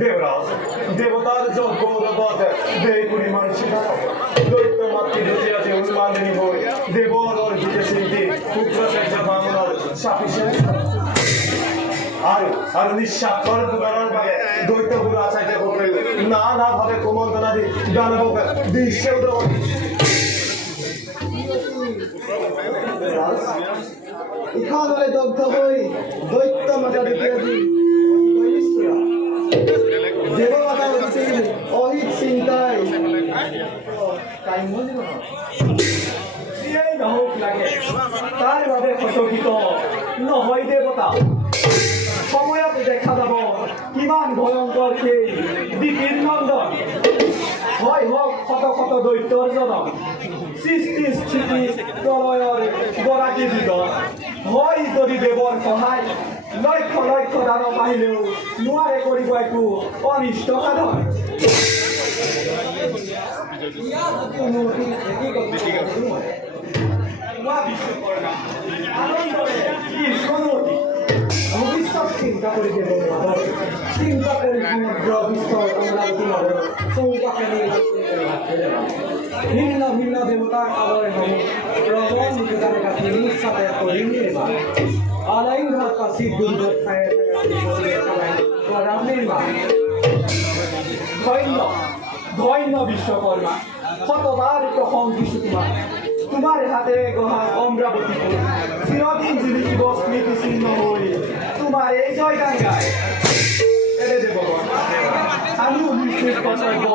দেবরাজ দেবতার যজ্ঞ দেবপুরী মানুষের দৈত্য মাতৃ ঢুকে আছে উন্মাদিনী বই দেবর অর্জিত শিল্পী পুত্রশেষ বাংলার সাপিসে আর নিঃস্বাক্ষর পুরানোর ভাবে দৈত্যগুলো আচাইতে করবে না ভাবে কুমন্তনা দি দানব দৃশ্যেও দেব ইখানে দগ্ধ হই দৈত্য মজা দেখে দি দেবমাতা হচ্ছে অহিত চিন্তায় তাই মনে নহওক লাগে তাৰ বাবে সচকিত নহয় দেৱতা সময়ত দেখা যাব কিমান ভয়ংকৰ সেই বিপিন নন্দন হয় হওক শত শত দৈত্যৰ জনম সৃষ্টি স্থিতি প্ৰলয়ৰ গৰাকী যুগ হয় যদি দেৱৰ সহায় লক্ষ লক্ষ দানৱ আহিলেও নোৱাৰে কৰিব একো অনিষ্ট সাধন ভবিষ্যৎ চিন্তা কৰি দেব চিন্তা কৰি সমগ্ৰ বিশ্বৰ ভিন্ন ভিন্ন দেৱতাৰ কালৰে সমূহ প্ৰবল নিবেদনে কাটি নিশ্চয় কৰি নিৰ্মাণ আলাইন পাচি দুৰ্গত ঠায়ে প্ৰদান নিৰ্মাণ ধন্য ধন্য বিশ্বকৰ্মা শতবাৰ প্ৰশংসিছো তোমাৰ হাতে গঢ়া অমৰাৱতীপুৰ চিৰদিন জিলিকিব স্মৃতি চিহ্ন হৈ তোমাৰ এই জয়গান গায় এনে দেৱকৰ্মা আমিও নিশ্চিত কৰ্তব্য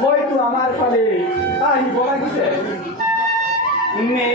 হয়তো আমার ফালে আহিব লাগিছে মে